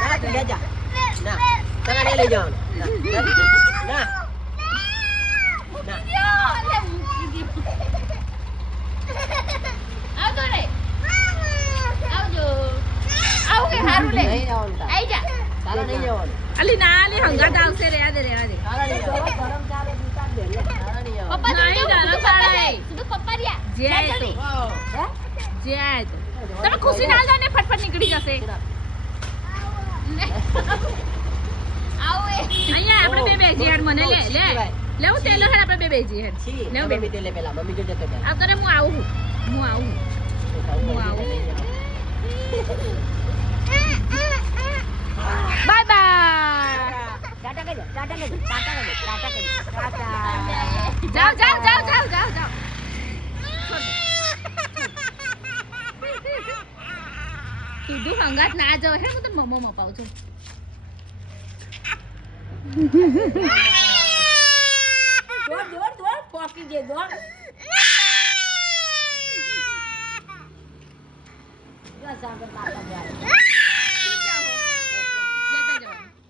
ના તું લે જા ના તને નહીં લઈ જવાનું ના આવજો રે આવજો આવ કે હારું લે નહીં જવાનું આઈ જા તારા નહીં જવાનું અલી ના અલી હંગાત આવશે રે આદે તારા નહીં જવાનું ગરમ ચાલે દુકાન દે લે તારા નહીં જવાનું પપ્પા નહીં, તો ના, ચાલે. તું પપ્પા રહ્યા જે આય તો હે જે આય તો તમે ખુશી ના જાવ ને ફટફટ નીકળી જશે આવો એ અહીંયા આપણે બે બેજી હેડ મને લે લે લેવું તેલો હેડ આપણે બે બેજી હેડ છી લેવું મમ્મી બે તે લે પેલા મમ્મી જો જતો પેલા આ તો રે હું આવું બાય બાય ટાટા કરી ટાટા કરી ટાટા કરી ટાટા કરી ટાટા જાઓ જાઓ જાઓ જાઓ જાઓ જાઓ કીધું હંગાત ના જાવ હે હું તને મમ્મો મપાવું છું દોડ પોકી જે દોડ જો સાગર કાકા જાય